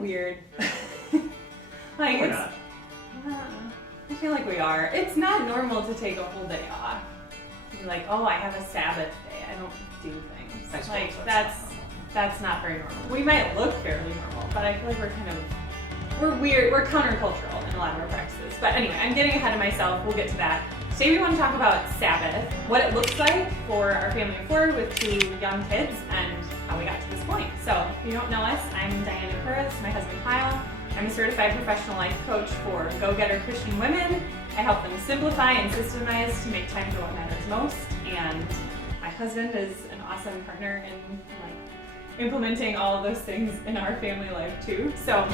weird. Like, We're it's, not. I feel like we are. It's not normal to take a whole day off. You're like, oh, I have a Sabbath day. I don't do things. I suppose Like, that's not very normal. We might look fairly normal, but I feel like we're weird. We're countercultural in a lot of our practices. But anyway, I'm getting ahead of myself. We'll get to that. Today we want to talk about Sabbath, what it looks like for our family of four with 2 young kids, and how we got to this point. So if you don't know us, I'm Diana Curris, my husband Kyle. I'm a certified professional life coach for go-getter Christian women. I help them simplify and systemize to make time for what matters most. And my husband is an awesome partner in implementing all of those things in our family life too. So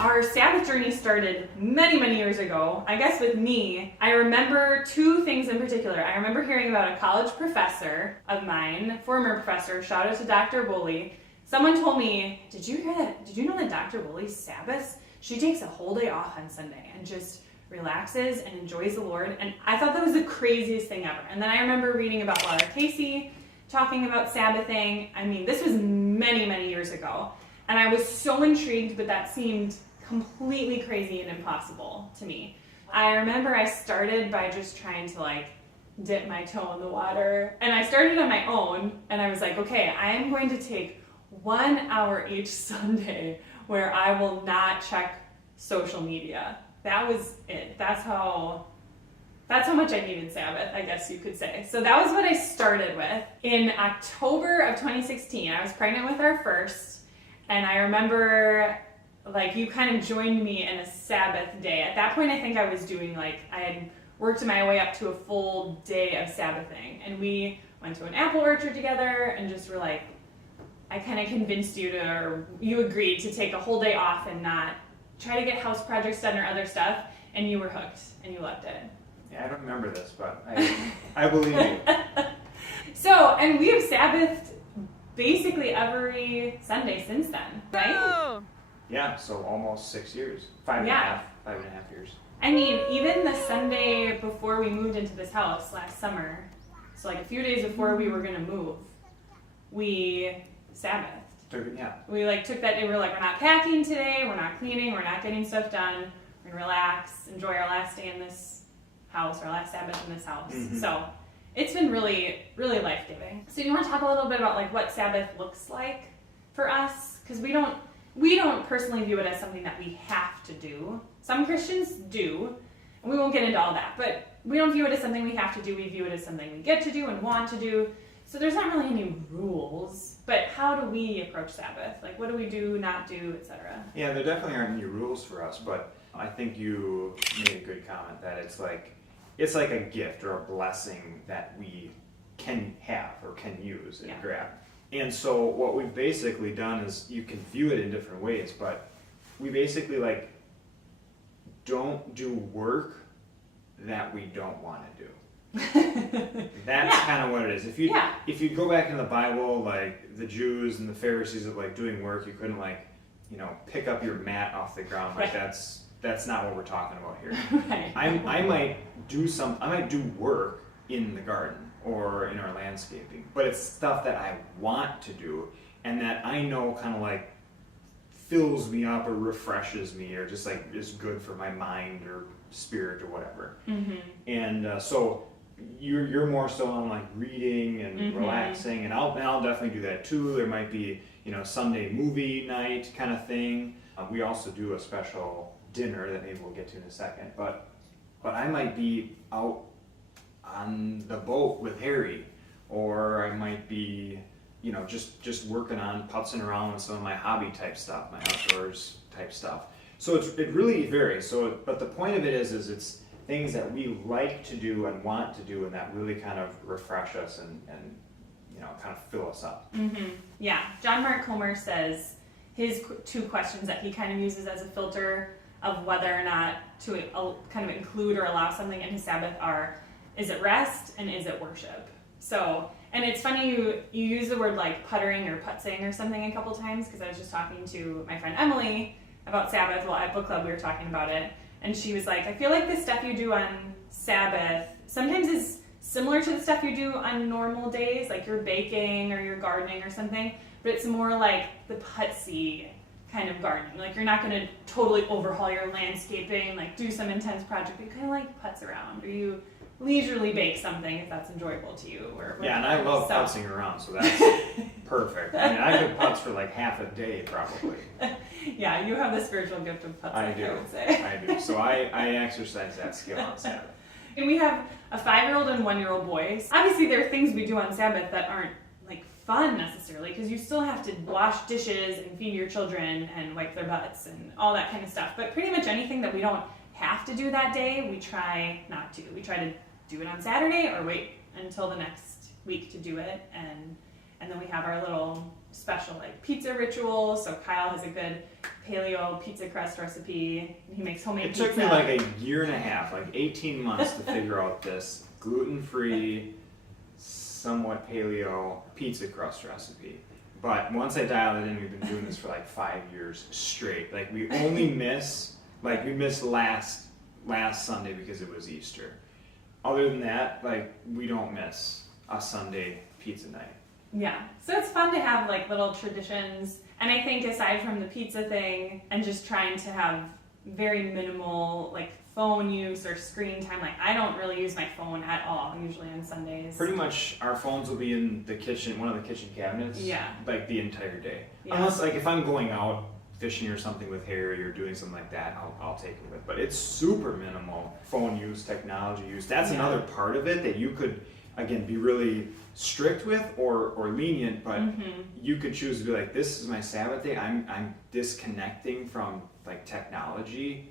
our Sabbath journey started many, many years ago. I guess with me, I remember 2 things in particular. I remember hearing about a college professor of mine, former professor, shout out to Dr. Woolley. Someone told me, did you hear that? Did you know that Dr. Woolley's Sabbath? She takes a whole day off on Sunday and just relaxes and enjoys the Lord. And I thought that was the craziest thing ever. And then I remember reading about Laura Casey talking about Sabbathing. I mean, this was many, many years ago. And I was so intrigued, but that seemed completely crazy and impossible to me. I remember I started by just trying to dip my toe in the water, and I started on my own, and I was like, okay, I am going to take 1 hour each Sunday where I will not check social media. That was it. That's how much I needed Sabbath, I guess you could say. So that was what I started with. In October of 2016, I was pregnant with our first, and I remember you kind of joined me in a Sabbath day. At that point, I think I was doing I had worked my way up to a full day of Sabbathing. And we went to an apple orchard together and just were I kind of convinced you or you agreed to take a whole day off and not try to get house projects done or other stuff. And you were hooked and you loved it. Yeah, I don't remember this, but I believe you. So, and we have Sabbathed basically every Sunday since then, right? Oh. Yeah, so almost 6 years. 5.5 years. I mean, even the Sunday before we moved into this house last summer, so a few days before we were going to move, we Sabbathed. Yeah. We took that day, we're we're not packing today, we're not cleaning, we're not getting stuff done, we're going to relax, enjoy our last day in this house, our last Sabbath in this house. Mm-hmm. So it's been really, really life-giving. So you want to talk a little bit about what Sabbath looks like for us? Because we don't personally view it as something that we have to do. Some Christians do, and we won't get into all that, but we don't view it as something we have to do. We view it as something we get to do and want to do. So there's not really any rules, but how do we approach Sabbath? What do we do, not do, etc.? Yeah, there definitely aren't any rules for us, but I think you made a good comment that it's like a gift or a blessing that we can have or can use and grab. And so what we've basically done is, you can view it in different ways, but we basically don't do work that we don't want to do. That's kind of what it is. If you go back in the Bible, the Jews and the Pharisees of doing work, you couldn't pick up your mat off the ground. That's not what we're talking about here. Right. I might do work in the garden or in our landscaping, but it's stuff that I want to do and that I know kind of fills me up or refreshes me or just is good for my mind or spirit or whatever. Mm-hmm. And so you're more so on reading and relaxing, and I'll definitely do that too. There might be Sunday movie night kind of thing. We also do a special dinner that maybe we'll get to in a second, but I might be out on the boat with Harry, or I might be, just working on putzing around with some of my hobby type stuff, my outdoors type stuff. So it really varies. But the point of it is it's things that we like to do and want to do, and that really kind of refresh us and kind of fill us up. Mm-hmm. Yeah, John Mark Comer says his 2 questions that he kind of uses as a filter of whether or not to kind of include or allow something in his Sabbath are, is it rest and is it worship? So, and it's funny you use the word puttering or putzing or something a couple times, because I was just talking to my friend Emily about Sabbath. Well, at book club we were talking about it, and she was like, I feel like the stuff you do on Sabbath sometimes is similar to the stuff you do on normal days, like you're baking or you're gardening or something, but it's more like the putsy kind of gardening. Like you're not going to totally overhaul your landscaping, like do some intense project, but you kind of like putz around, or you leisurely bake something if that's enjoyable to you. Or yeah, and I love putzing around, so that's perfect. I mean, I could putz for like half a day probably. Yeah, you have the spiritual gift of putzing, I would say. I do. So I exercise that skill on Sabbath. And we have a 5-year-old and 1-year-old boys. Obviously, there are things we do on Sabbath that aren't like fun necessarily, because you still have to wash dishes and feed your children and wipe their butts and all that kind of stuff. But pretty much anything that we don't have to do that day, we try not to. We try to do it on Saturday or wait until the next week to do it. And then we have our little special like pizza ritual. So Kyle has a good paleo pizza crust recipe. He makes homemade pizza. It took me like a year and a half, like 18 months to figure out this gluten-free, somewhat paleo pizza crust recipe. But once I dialed it in, we've been doing this for like 5 years straight. Like we only miss, like we missed last Sunday because it was Easter. Other than that, like we don't miss a Sunday pizza night. Yeah, so it's fun to have like little traditions, and I think aside from the pizza thing and just trying to have very minimal like phone use or screen time, like I don't really use my phone at all usually on Sundays. Pretty much our phones will be in the kitchen, one of the kitchen cabinets, like the entire day. Yeah. Unless like if I'm going out fishing or something with Harry or doing something like that, I'll take it with. But it's super minimal phone use, technology use. That's another part of it that you could, again, be really strict with or lenient, but you could choose to be like, this is my Sabbath day. I'm disconnecting from like technology.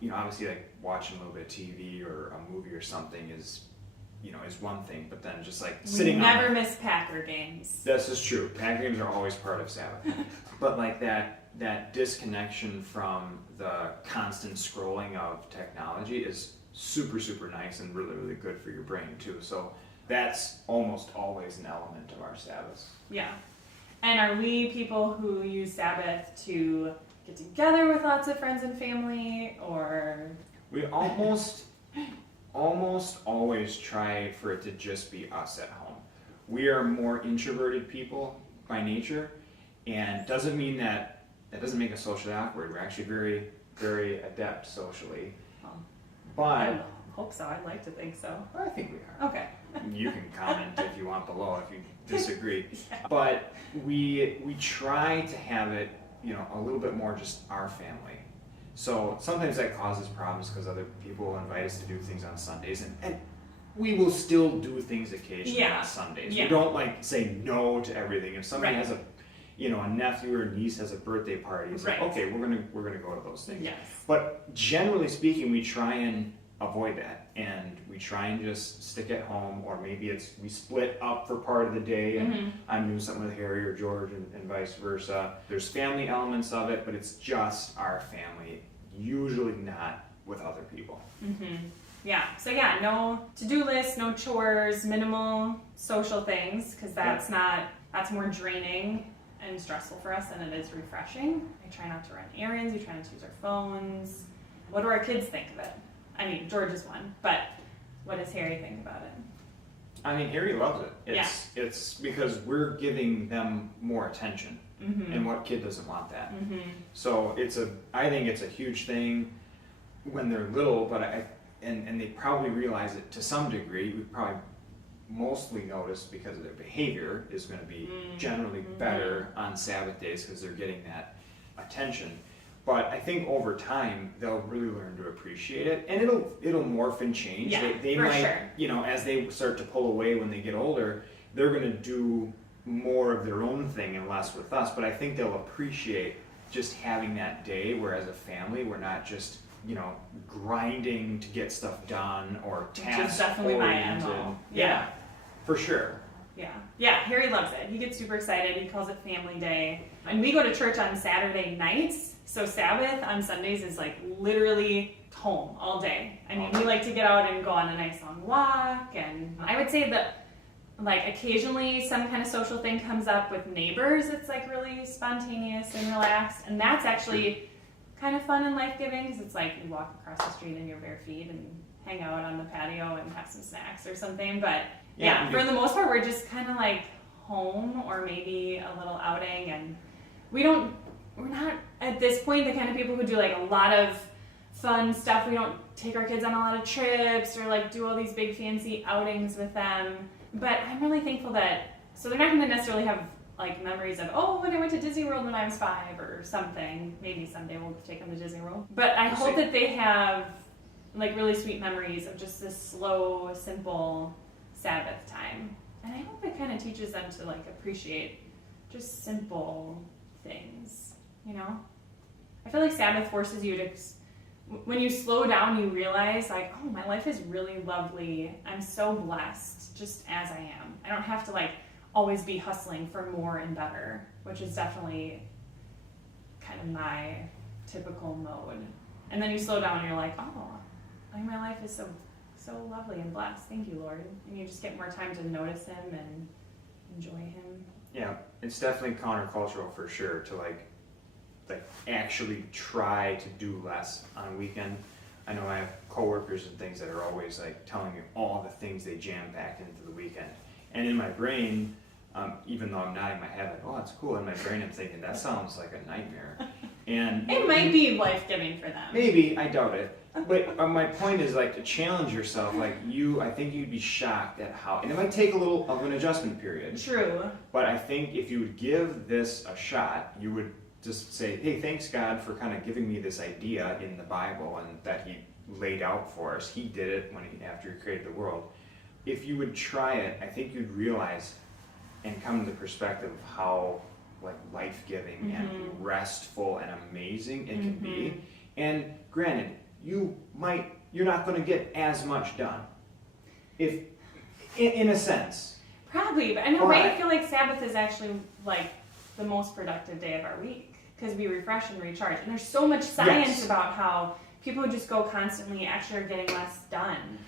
You know, obviously like watching a little bit of TV or a movie or something is one thing, but then just like sitting we never miss Packer games. This is true. Packer games are always part of Sabbath. But like that disconnection from the constant scrolling of technology is super, super nice and really, really good for your brain too. So that's almost always an element of our Sabbaths. Yeah. And are we people who use Sabbath to get together with lots of friends and family, or? We almost always try for it to just be us at home. We are more introverted people by nature, and doesn't mean that doesn't make us socially awkward. We're actually very, very adept socially. But I hope so. I'd like to think so. I think we are. Okay. You can comment if you want below if you disagree. But we try to have it, a little bit more just our family. So sometimes that causes problems because other people will invite us to do things on Sundays, and we will still do things occasionally on Sundays. We don't like say no to everything. If somebody has a nephew or niece has a birthday party, it's like, okay, we're gonna go to those things. Yes. But generally speaking, we try and avoid that, and we try and just stick at home, or maybe we split up for part of the day, and I'm doing something with Harry or George, and vice versa. There's family elements of it, but it's just our family, usually not with other people. Yeah, so no to-do list, no chores, minimal social things, because that's more draining and stressful for us than it is refreshing. I try not to run errands, we try not to use our phones. What do our kids think of it? I mean, George is one, but what does Harry think about it? I mean, Harry loves it. It's because we're giving them more attention, and what kid doesn't want that? So I think it's a huge thing when they're little, but and they probably realize it to some degree. We probably mostly notice because of their behavior is going to be generally better on Sabbath days because they're getting that attention. But I think over time they'll really learn to appreciate it, and it'll morph and change. They might, as they start to pull away when they get older, they're going to do more of their own thing and less with us. But I think they'll appreciate just having that day where, as a family, we're not just grinding to get stuff done or task definitely oriented. my MO. Yeah, for sure. Yeah, Harry loves it. He gets super excited. He calls it family day. And we go to church on Saturday nights. So Sabbath on Sundays is like literally home all day. I mean, we like to get out and go on a nice long walk. And I would say that like occasionally some kind of social thing comes up with neighbors. It's like really spontaneous and relaxed. And that's actually kind of fun and life-giving because it's like you walk across the street in your bare feet and hang out on the patio and have some snacks or something. But Yeah, for the most part, we're just kind of like home or maybe a little outing, and we're not at this point the kind of people who do like a lot of fun stuff. We don't take our kids on a lot of trips or like do all these big fancy outings with them. But I'm really thankful so they're not going to necessarily have like memories of, oh, when I went to Disney World when I was 5 or something. Maybe someday we'll take them to Disney World. But I hope that they have like really sweet memories of just this slow, simple Sabbath time. And I hope it kind of teaches them to like appreciate just simple things, you know? I feel like Sabbath forces you to, when you slow down, you realize like, oh, my life is really lovely. I'm so blessed just as I am. I don't have to like always be hustling for more and better, which is definitely kind of my typical mode. And then you slow down and you're like, oh, like my life is so lovely and blessed. Thank you, Lord. And you just get more time to notice him and enjoy him. Yeah, it's definitely countercultural for sure to like actually try to do less on a weekend. I know I have coworkers and things that are always like telling me all the things they jam-packed into the weekend. And in my brain, even though I'm nodding my head like, oh, that's cool, in my brain I'm thinking, that sounds like a nightmare. And it might be life-giving for them. Maybe, I doubt it. But my point is like to challenge yourself, like I think you'd be shocked at how, and it might take a little of an adjustment period. True. But I think if you would give this a shot, you would just say, hey, thanks God for kind of giving me this idea in the Bible and that he laid out for us. He did it after he created the world. If you would try it, I think you'd realize and come to the perspective of how like life-giving and restful and amazing it can be. And granted, you're not going to get as much done, if in a sense. Probably, but in a way, I feel like Sabbath is actually like the most productive day of our week because we refresh and recharge. And there's so much science about how people who just go constantly actually are getting less done.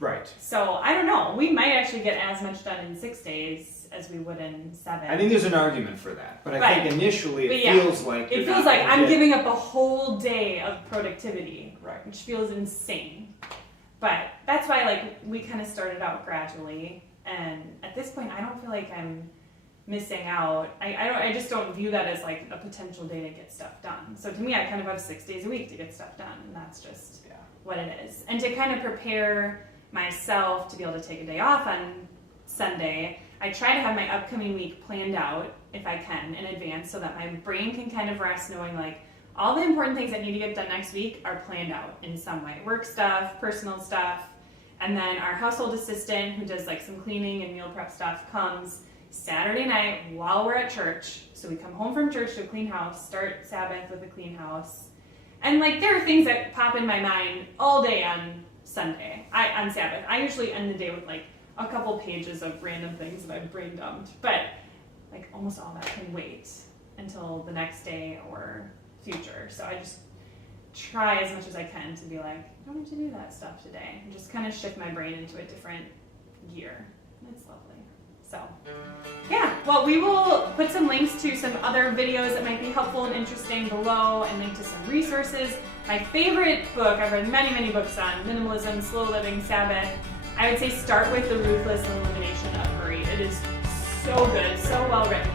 Right. So I don't know. We might actually get as much done in 6 days as we would in 7. I think there's an argument for that, but I think initially it feels like I'm giving up a whole day of productivity, right? Which feels insane. But that's why like we kind of started out gradually, and at this point I don't feel like I'm missing out. I just don't view that as like a potential day to get stuff done. So to me, I kind of have 6 days a week to get stuff done, and that's just what it is. And to kind of prepare myself to be able to take a day off on Sunday, I try to have my upcoming week planned out, if I can, in advance so that my brain can kind of rest knowing like all the important things that need to get done next week are planned out in some way. Work stuff, personal stuff, and then our household assistant who does like some cleaning and meal prep stuff comes Saturday night while we're at church. So we come home from church to a clean house, start Sabbath with a clean house. And like there are things that pop in my mind all day on Sunday, on Sabbath. I usually end the day with like a couple pages of random things that I've brain dumped, but like almost all that can wait until the next day or future. So I just try as much as I can to be like, I don't need to do that stuff today, and just kind of shift my brain into a different gear. It's lovely. So yeah, well, we will put some links to some other videos that might be helpful and interesting below, and link to some resources. My favorite book, I've read many books on minimalism, slow living, Sabbath. I would say start with The Ruthless Elimination of Hurry. It is so good, so well written,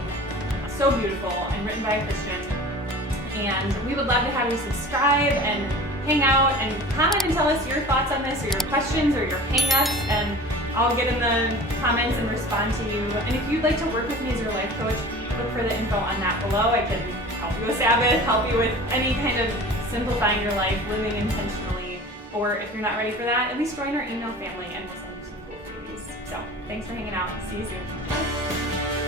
so beautiful, and written by a Christian. And we would love to have you subscribe and hang out and comment and tell us your thoughts on this or your questions or your hang-ups, and I'll get in the comments and respond to you. And if you'd like to work with me as your life coach, look for the info on that below. I can help you with Sabbath, help you with any kind of simplifying your life, living intentionally, or if you're not ready for that, at least join our email family and we'll send you some cool freebies. So thanks for hanging out. See you soon. Bye.